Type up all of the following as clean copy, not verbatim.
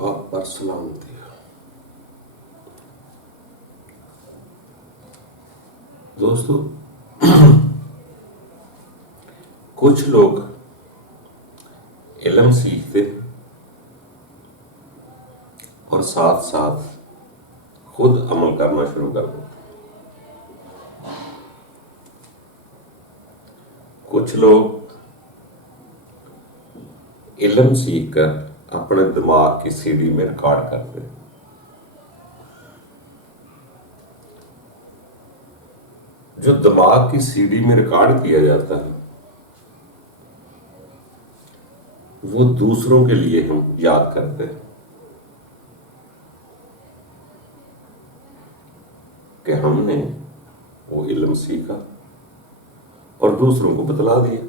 آپ پر سلامتی ہو۔ دوستو، کچھ لوگ علم سیکھتے اور ساتھ ساتھ خود عمل کرنا شروع کر دیتے۔ کچھ لوگ علم سیکھ کر اپنے دماغ کی سی ڈی میں ریکارڈ کرتے ہیں۔ جو دماغ کی سی ڈی میں ریکارڈ کیا جاتا ہے وہ دوسروں کے لیے ہم یاد کرتے ہیں کہ ہم نے وہ علم سیکھا اور دوسروں کو بتلا دیا۔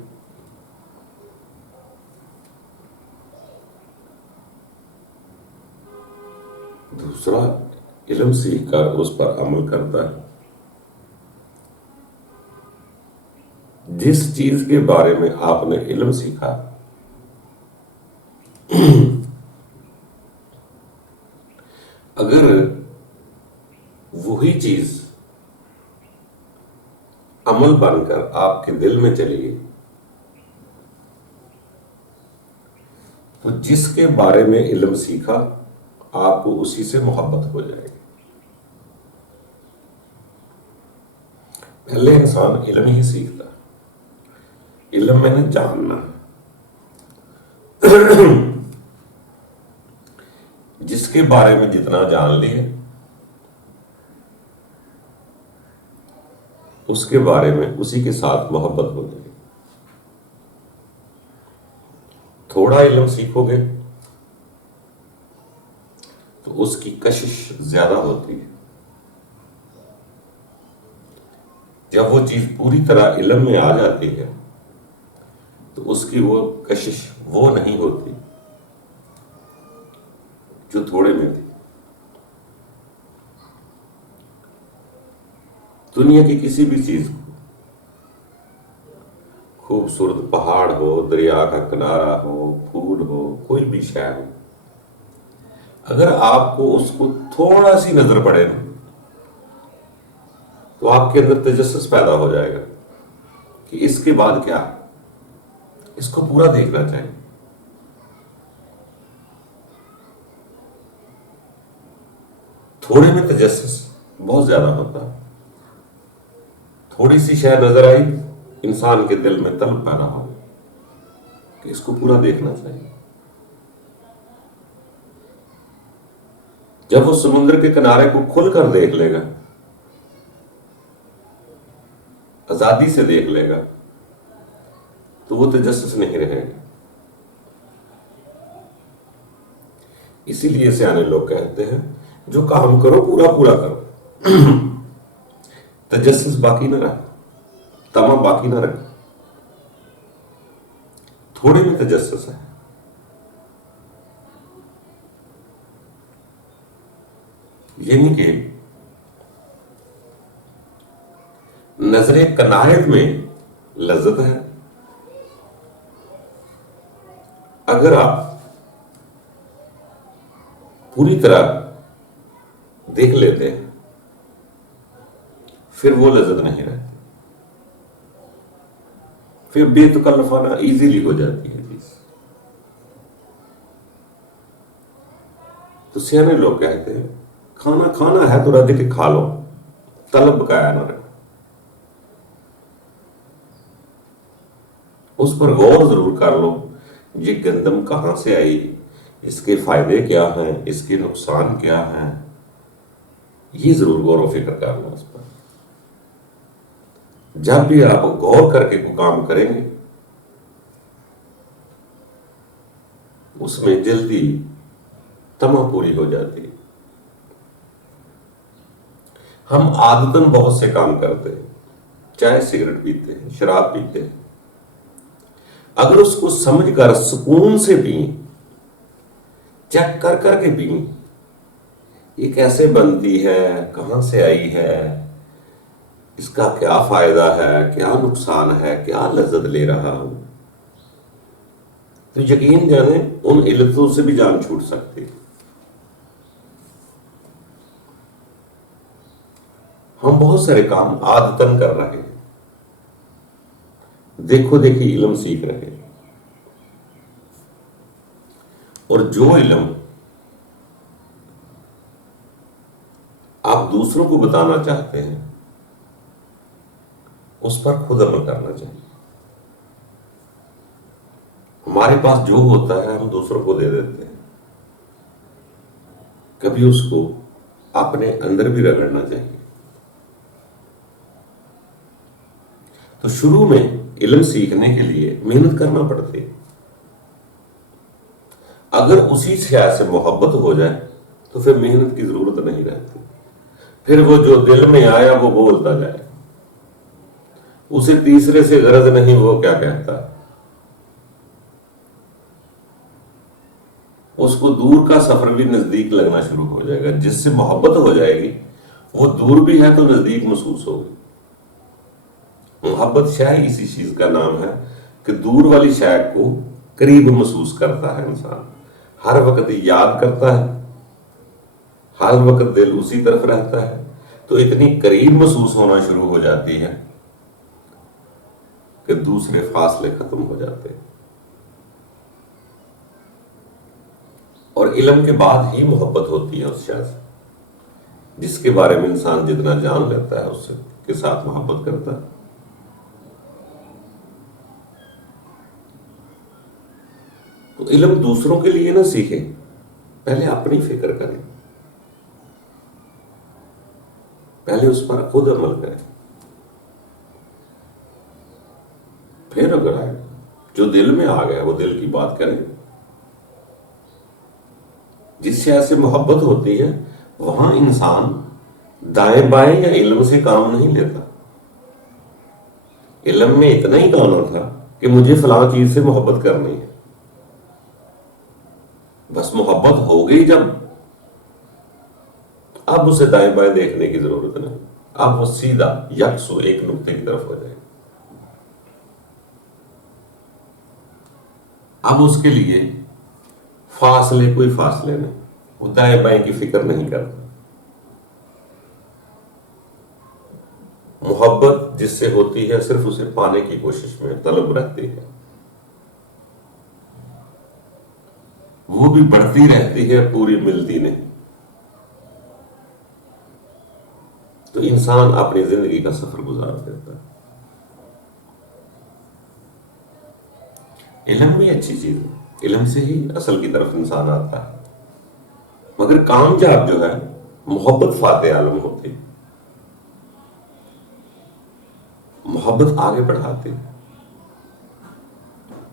دوسرا علم سیکھ کر اس پر عمل کرتا ہے۔ جس چیز کے بارے میں آپ نے علم سیکھا اگر وہی چیز عمل بن کر آپ کے دل میں چلی گئی تو جس کے بارے میں علم سیکھا آپ کو اسی سے محبت ہو جائے گی۔ پہلے انسان علم ہی سیکھتا، علم میں نے جاننا، جس کے بارے میں جتنا جان لیے اس کے بارے میں اسی کے ساتھ محبت ہو جائے گی۔ تھوڑا علم سیکھو گے تو اس کی کشش زیادہ ہوتی ہے۔ جب وہ چیز پوری طرح علم میں آ جاتی ہے تو اس کی وہ کشش وہ نہیں ہوتی جو تھوڑے میں تھی۔ دنیا کی کسی بھی چیز کو، خوبصورت پہاڑ ہو، دریا کا کنارہ ہو، پھول ہو، کوئی بھی شے ہو، اگر آپ کو اس کو تھوڑا سی نظر پڑے نا تو آپ کے اندر تجسس پیدا ہو جائے گا کہ اس کے بعد کیا، اس کو پورا دیکھنا چاہیے۔ تھوڑے میں تجسس بہت زیادہ ہوتا ہے۔ تھوڑی سی شے نظر آئی، انسان کے دل میں طلب پیدا ہو کہ اس کو پورا دیکھنا چاہیے۔ جب وہ سمندر کے کنارے کو کھل کر دیکھ لے گا، آزادی سے دیکھ لے گا، تو وہ تجسس نہیں رہے گا۔ اسی لیے سیانے لوگ کہتے ہیں جو کام کرو پورا پورا کرو، تجسس باقی نہ رہا، تما باقی نہ رکھا۔ تھوڑے میں تجسس ہے، یعنی کہ نظر کنایت میں لذت ہے۔ اگر آپ پوری طرح دیکھ لیتے ہیں پھر وہ لذت نہیں رہتی، پھر بے تکلفانہ ایزیلی ہو جاتی ہے چیز۔ تو سیانے لوگ کہتے ہیں کھانا کھانا ہے تو رض کے کھا لو، طلب بقایا نہ رکھو۔ اس پر غور ضرور کر لو، یہ گندم کہاں سے آئی، اس کے فائدے کیا ہیں، اس کے نقصان کیا ہیں، یہ ضرور غور و فکر کر لو اس پر۔ جب بھی آپ غور کر کے کوئی کام کریں گے اس میں جلدی تما پوری ہو جاتی ہے۔ ہم عادتاً بہت سے کام کرتے ہیں، چاہے سگریٹ پیتے ہیں، شراب پیتے ہیں، اگر اس کو سمجھ کر سکون سے پئیں، چیک کر کر کے پئیں، یہ کیسے بنتی ہے، کہاں سے آئی ہے، اس کا کیا فائدہ ہے، کیا نقصان ہے، کیا لذت لے رہا ہوں، تو یقین جانیں ان علتوں سے بھی جان چھوٹ سکتی ہے۔ ہم بہت سارے کام عادتاً کر رہے ہیں، دیکھو دیکھی علم سیکھ رہے ہیں، اور جو علم آپ دوسروں کو بتانا چاہتے ہیں اس پر خود عمل کرنا چاہیے۔ ہمارے پاس جو ہوتا ہے ہم دوسروں کو دے دیتے ہیں، کبھی اس کو اپنے اندر بھی رگڑنا چاہیے۔ تو شروع میں علم سیکھنے کے لیے محنت کرنا پڑتی ہے۔ اگر اسی شے سے محبت ہو جائے تو پھر محنت کی ضرورت نہیں رہتی، پھر وہ جو دل میں آیا وہ بولتا جائے، اسے تیسرے سے غرض نہیں وہ کیا کہتا ہے۔ اس کو دور کا سفر بھی نزدیک لگنا شروع ہو جائے گا، جس سے محبت ہو جائے گی وہ دور بھی ہے تو نزدیک محسوس ہوگی۔ محبت شے اسی چیز کا نام ہے کہ دور والی شے کو قریب محسوس کرتا ہے انسان، ہر وقت یاد کرتا ہے، ہر وقت دل اسی طرف رہتا ہے، تو اتنی قریب محسوس ہونا شروع ہو جاتی ہے کہ دوسرے فاصلے ختم ہو جاتے ہیں۔ اور علم کے بعد ہی محبت ہوتی ہے اس شے سے، جس کے بارے میں انسان جتنا جان لیتا ہے اس کے ساتھ محبت کرتا ہے۔ تو علم دوسروں کے لیے نہ سیکھیں، پہلے اپنی فکر کریں، پہلے اس پر خود عمل کریں، پھر اگر آئے جو دل میں آ گیا وہ دل کی بات کریں۔ جس شے سے محبت ہوتی ہے وہاں انسان دائیں بائیں یا علم سے کام نہیں لیتا۔ علم میں اتنا ہی کہنا تھا کہ مجھے فلاں چیز سے محبت کرنی ہے، بس محبت ہو گئی جب، اب اسے دائیں بائیں دیکھنے کی ضرورت نہیں، اب وہ سیدھا یکسو ایک نقطے کی طرف ہو جائے۔ اب اس کے لیے کوئی فاصلے نہیں، وہ دائیں بائیں کی فکر نہیں کرتا۔ محبت جس سے ہوتی ہے صرف اسے پانے کی کوشش میں طلب رہتی ہے، وہ بھی بڑھتی رہتی ہے، پوری ملتی نہیں۔ تو انسان اپنی زندگی کا سفر گزار دیتا ہے۔ علم بھی اچھی چیز ہے، علم سے ہی اصل کی طرف انسان آتا ہے، مگر کامیاب جو ہے محبت فاتح عالم ہوتی، محبت آگے بڑھاتی،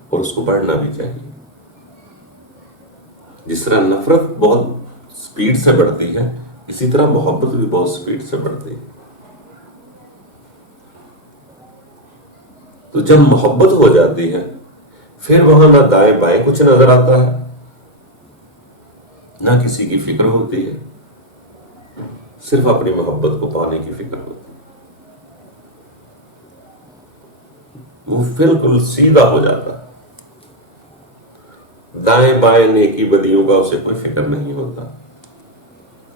اور اس کو بڑھنا بھی چاہیے۔ جس طرح نفرت بہت سپیڈ سے بڑھتی ہے، اسی طرح محبت بھی بہت سپیڈ سے بڑھتی ہے۔ تو جب محبت ہو جاتی ہے پھر وہاں نہ دائیں بائیں کچھ نظر آتا ہے، نہ کسی کی فکر ہوتی ہے، صرف اپنی محبت کو پانے کی فکر ہوتی ہے۔ وہ بالکل سیدھا ہو جاتا ہے، دائیں بائیں نیکی بدیوں کا اسے کوئی فکر نہیں ہوتا،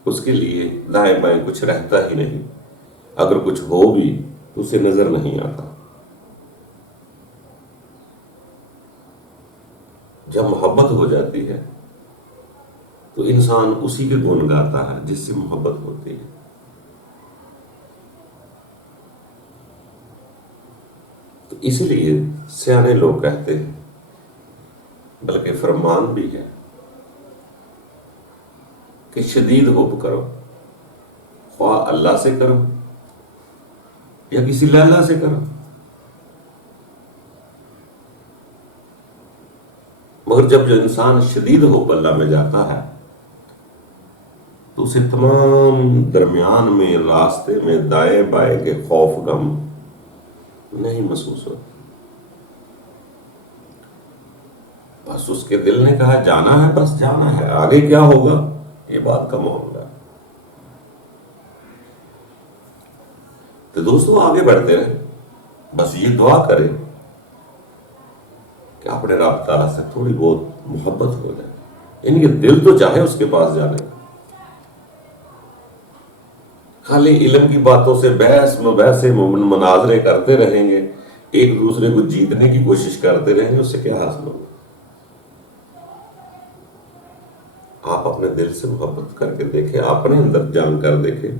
اس کے لیے دائیں بائیں کچھ رہتا ہی نہیں، اگر کچھ ہو بھی تو اسے نظر نہیں آتا۔ جب محبت ہو جاتی ہے تو انسان اسی کے گن گاتا ہے جس سے محبت ہوتی ہے۔ تو اس لیے سیانے لوگ کہتے ہیں، بلکہ فرمان بھی ہے کہ شدید حب کرو، خواہ اللہ سے کرو یا کسی لیلا سے کرو، مگر جب جو انسان شدید حب اللہ میں جاتا ہے تو اسے تمام درمیان میں راستے میں دائیں بائیں کے خوف غم نہیں محسوس ہوتا۔ بس اس کے دل نے کہا جانا ہے، بس جانا ہے، آگے کیا ہوگا یہ بات کا معاملہ ہے۔ تو دوستوں آگے بڑھتے رہے، بس یہ دعا کریں کہ اپنے رب تعالیٰ سے تھوڑی بہت محبت ہو جائے، ان کے دل تو چاہے اس کے پاس جانے کا، خالی علم کی باتوں سے بحث مباحثے مناظرے کرتے رہیں گے، ایک دوسرے کو جیتنے کی کوشش کرتے رہیں گے، اس سے کیا حاصل ہوگا؟ آپ اپنے دل سے محبت کر کے دیکھیں، اپنے اندر جان کر دیکھیں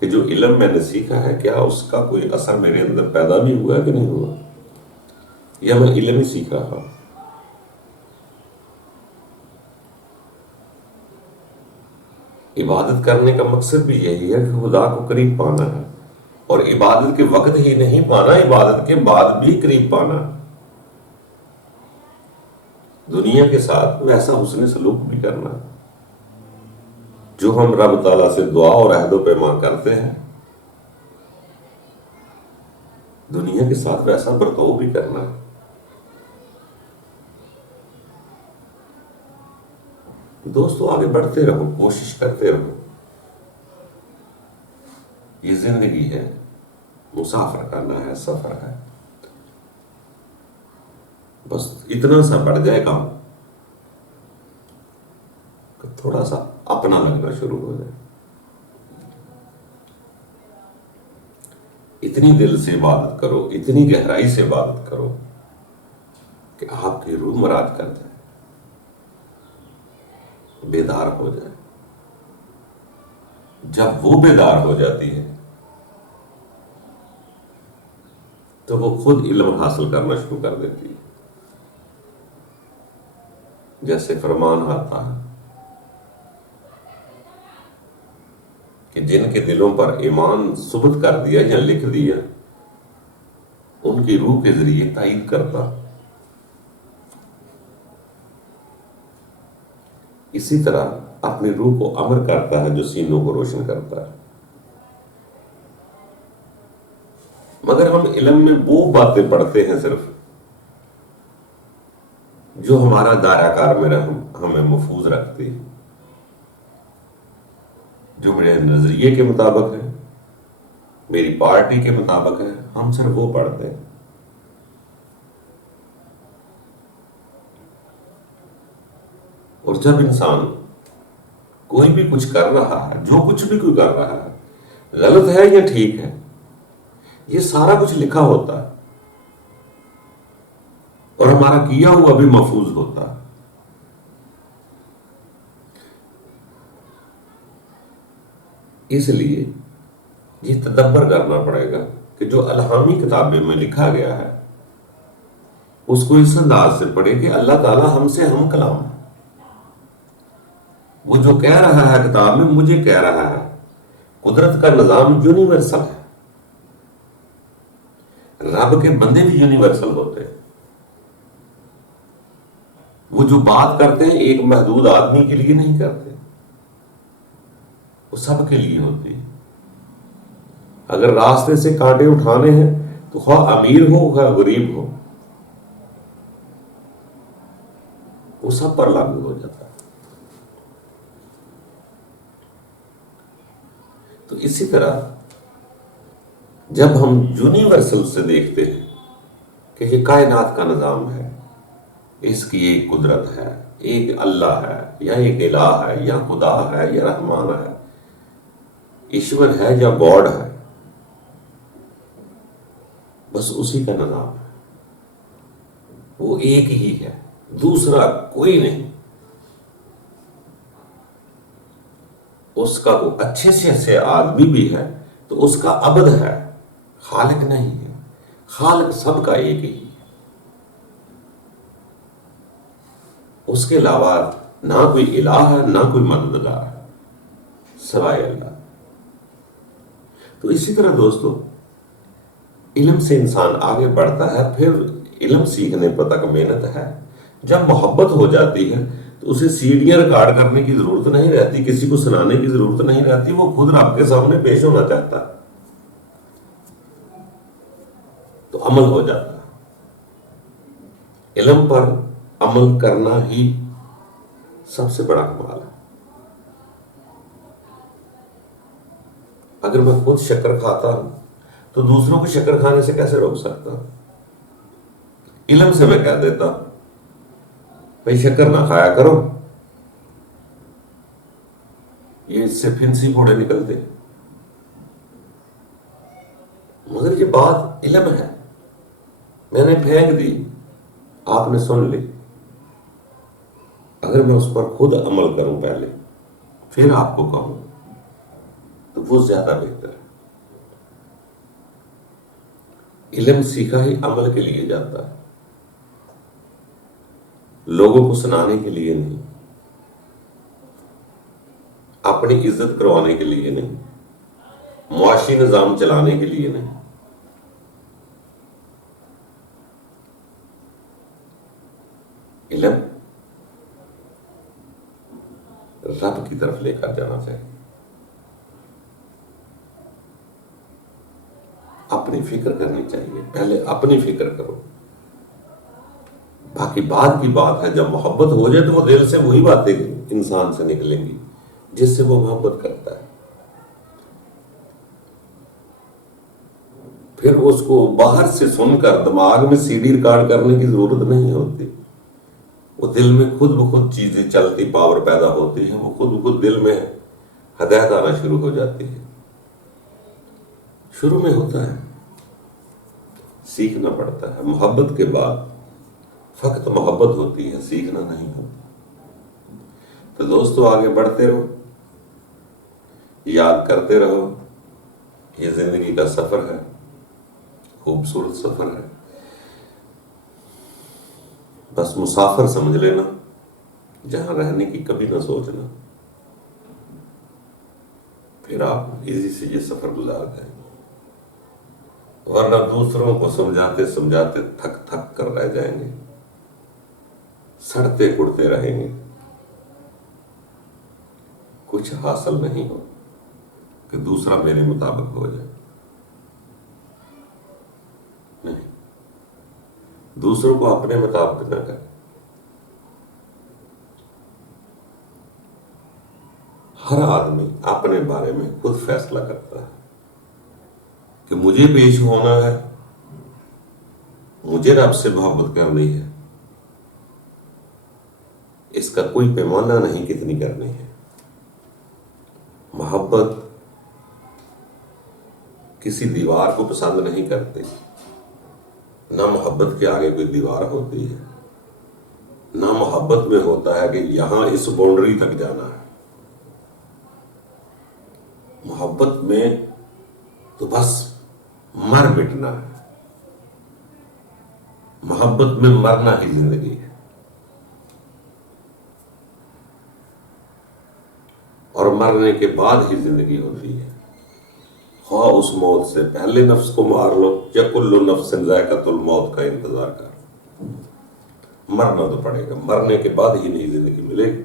کہ جو علم میں نے سیکھا ہے کیا اس کا کوئی اثر میرے اندر پیدا بھی ہوا ہے کہ نہیں ہوا، یا میں علم ہی سیکھ رہا ہوں۔ عبادت کرنے کا مقصد بھی یہی ہے کہ خدا کو قریب پانا ہے، اور عبادت کے وقت ہی نہیں پانا، عبادت کے بعد بھی قریب پانا ہے، دنیا کے ساتھ ویسا حسن سلوک بھی کرنا ہے جو ہم رب تعالیٰ سے دعا اور عہد و پیمان کرتے ہیں، دنیا کے ساتھ ویسا برتاؤ بھی کرنا ہے۔ دوستو آگے بڑھتے رہو، کوشش کرتے رہو، یہ زندگی ہے، مسافر کرنا ہے، سفر ہے، بس اتنا سا بڑھ جائے کام کہ تھوڑا سا اپنا لگنا شروع ہو جائے، اتنی دل سے عبادت کرو، اتنی گہرائی سے عبادت کرو کہ آپ کی روح مراد کر جائے، بیدار ہو جائے۔ جب وہ بیدار ہو جاتی ہے تو وہ خود علم حاصل کرنا شروع کر دیتی ہے، جیسے فرمان آتا ہے کہ جن کے دلوں پر ایمان ثبت کر دیا یا لکھ دیا ان کی روح کے ذریعے تائید کرتا، اسی طرح اپنی روح کو امر کرتا ہے جو سینوں کو روشن کرتا ہے۔ مگر ہم علم میں وہ باتیں پڑھتے ہیں صرف جو ہمارا دائرہ کار میں ہمیں محفوظ رکھتی، جو میرے نظریے کے مطابق ہے، میری پارٹی کے مطابق ہے، ہم صرف وہ پڑھتے ہیں۔ اور جب انسان کوئی بھی کچھ کر رہا ہے، جو کچھ بھی کوئی کر رہا ہے، غلط ہے یا ٹھیک ہے، یہ سارا کچھ لکھا ہوتا ہے اور ہمارا کیا ہوا بھی محفوظ ہوتا ہے۔ اس لیے یہ تدبر کرنا پڑے گا کہ جو الہامی کتابیں میں لکھا گیا ہے اس کو اس انداز سے پڑھے کہ اللہ تعالیٰ ہم سے ہم کلام ہے، وہ جو کہہ رہا ہے کتاب میں مجھے کہہ رہا ہے۔ قدرت کا نظام یونیورسل ہے، رب کے بندے بھی یونیورسل ہوتے ہیں، وہ جو بات کرتے ہیں ایک محدود آدمی کے لیے نہیں کرتے، وہ سب کے لیے ہوتی ہے۔ اگر راستے سے کانٹے اٹھانے ہیں تو خواہ امیر ہو خواہ غریب ہو، وہ سب پر لاگو ہو جاتا ہے۔ تو اسی طرح جب ہم یونیورسل سے دیکھتے ہیں کہ یہ کائنات کا نظام ہے، اس کی ایک قدرت ہے، ایک اللہ ہے یا ایک الہ ہے یا خدا ہے یا رحمان ہے، ایشور ہے یا گاڈ ہے، بس اسی کا نظام ہے، وہ ایک ہی ہے، دوسرا کوئی نہیں، اس کا وہ اچھے سے آدمی بھی ہے تو اس کا عبد ہے، خالق نہیں ہے، خالق سب کا ایک ہی ہے، اس کے علاوہ نہ کوئی الہ ہے نہ کوئی مددگار ہے سوائے اللہ۔ تو اسی طرح دوستو علم سے انسان آگے بڑھتا ہے، پھر علم سیکھنے پر تک محنت ہے، جب محبت ہو جاتی ہے تو اسے سیڑھیاں ریکارڈ کرنے کی ضرورت نہیں رہتی، کسی کو سنانے کی ضرورت نہیں رہتی، وہ خود رب کے سامنے پیش ہونا چاہتا ہے تو عمل ہو جاتا ہے۔ علم پر عمل کرنا ہی سب سے بڑا کمال ہے۔ اگر میں خود شکر کھاتا ہوں تو دوسروں کو شکر کھانے سے کیسے روک سکتا ہوں؟ علم سے میں کہہ دیتا ہوں بھائی شکر نہ کھایا کرو، یہ اس سے پھنسی پھوڑے نکلتے، مگر یہ بات علم ہے، میں نے پھینک دی، آپ نے سن لی، اگر میں اس پر خود عمل کروں پہلے پھر آپ کو کہوں تو وہ زیادہ بہتر ہے۔ علم سیکھا ہی عمل کے لیے جاتا ہے، لوگوں کو سنانے کے لیے نہیں، اپنی عزت کروانے کے لیے نہیں، معاشی نظام چلانے کے لیے نہیں۔ علم رب کی طرف لے کر جانا چاہیے۔ اپنی فکر کرنی چاہیے، پہلے اپنی فکر کرو، باقی بعد کی بات ہے۔ جب محبت ہو جائے تو وہ دل سے وہی باتیں انسان سے نکلیں گی جس سے وہ محبت کرتا ہے، پھر اس کو باہر سے سن کر دماغ میں سی ڈی ریکارڈ کرنے کی ضرورت نہیں ہوتی، وہ دل میں خود بخود چیزیں چلتی، پاور پیدا ہوتی ہے، وہ خود بخود دل میں ہدایت آنا شروع ہو جاتی ہے۔ شروع میں ہوتا ہے، سیکھنا پڑتا ہے، محبت کے بعد فقط محبت ہوتی ہے، سیکھنا نہیں ہوتا۔ تو دوستو آگے بڑھتے رہو، یاد کرتے رہو، یہ زندگی کا سفر ہے، خوبصورت سفر ہے، بس مسافر سمجھ لینا، جہاں رہنے کی کبھی نہ سوچنا، پھر آپ ایزی سے یہ سفر گزار جائیں گے، ورنہ دوسروں کو سمجھاتے سمجھاتے تھک تھک کر رہ جائیں گے، سڑتے کڑتے رہیں گے، کچھ حاصل نہیں ہو کہ دوسرا میرے مطابق ہو جائے، نہیں، دوسروں کو اپنے مطابق نہ کریں۔ ہر آدمی اپنے بارے میں خود فیصلہ کرتا ہے کہ مجھے پیش ہونا ہے، مجھے رب سے محبت کرنی ہے، اس کا کوئی پیمانہ نہیں کتنی کرنی ہے۔ محبت کسی دیوار کو پسند نہیں کرتی، نہ محبت کے آگے کوئی دیوار ہوتی ہے، نہ محبت میں ہوتا ہے کہ یہاں اس باؤنڈری تک جانا ہے۔ محبت میں تو بس مر مٹنا ہے، محبت میں مرنا ہی زندگی ہے، اور مرنے کے بعد ہی زندگی ہوتی ہے۔ خواہ اس موت سے پہلے نفس کو مار لو یا کل نفس ذائقۃ الموت کا انتظار کر، مرنا تو پڑے گا، مرنے کے بعد ہی نئی زندگی ملے گی۔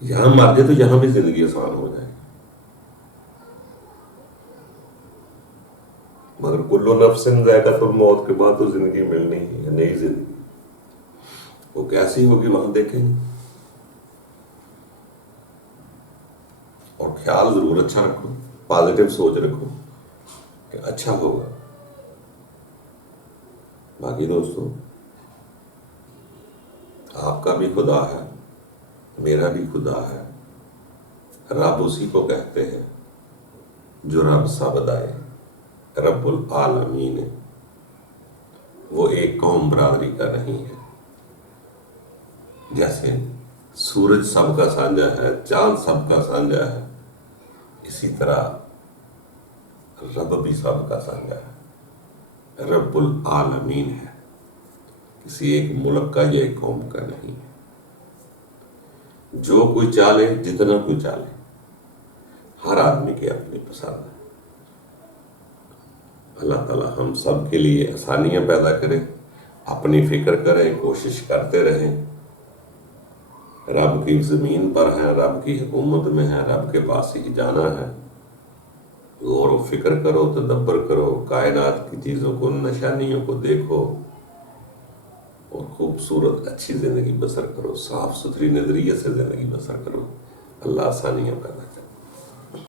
یہاں مر جائے تو یہاں بھی زندگی آسان ہو جائے گی، مگر کل نفس ذائقۃ الموت کے بعد تو زندگی ملنی ہی ہے، نئی زندگی، وہ کیسی ہوگی وہاں دیکھیں گے۔ اور خیال ضرور اچھا رکھو، پازیٹیو سوچ رکھو کہ اچھا ہوگا۔ باقی دوستو، آپ کا بھی خدا ہے، میرا بھی خدا ہے، رب اسی کو کہتے ہیں جو رب سا بدائے، رب العالمین ہے، وہ ایک قوم برادری کا نہیں ہے۔ جیسے سورج سب کا سانجا ہے، چاند سب کا سانجا ہے، اسی طرح رب بھی سب کا سانجا ہے، رب العالمین ہے، کسی ایک ملک کا یا ایک قوم کا نہیں ہے۔ جو کوئی چالے، جتنا کوئی چالے، ہر آدمی کی اپنی پسند ہے۔ اللہ تعالیٰ ہم سب کے لیے آسانیاں پیدا کرے، اپنی فکر کریں، کوشش کرتے رہیں، رب کی زمین پر ہیں، رب کی حکومت میں ہیں، رب کے پاس ہی جانا ہے۔ غور و فکر کرو، تدبر کرو، کائنات کی چیزوں کو، نشانیوں کو دیکھو، اور خوبصورت اچھی زندگی بسر کرو، صاف ستھری نظریے سے زندگی بسر کرو۔ اللہ آسانیاں پیدا کرے۔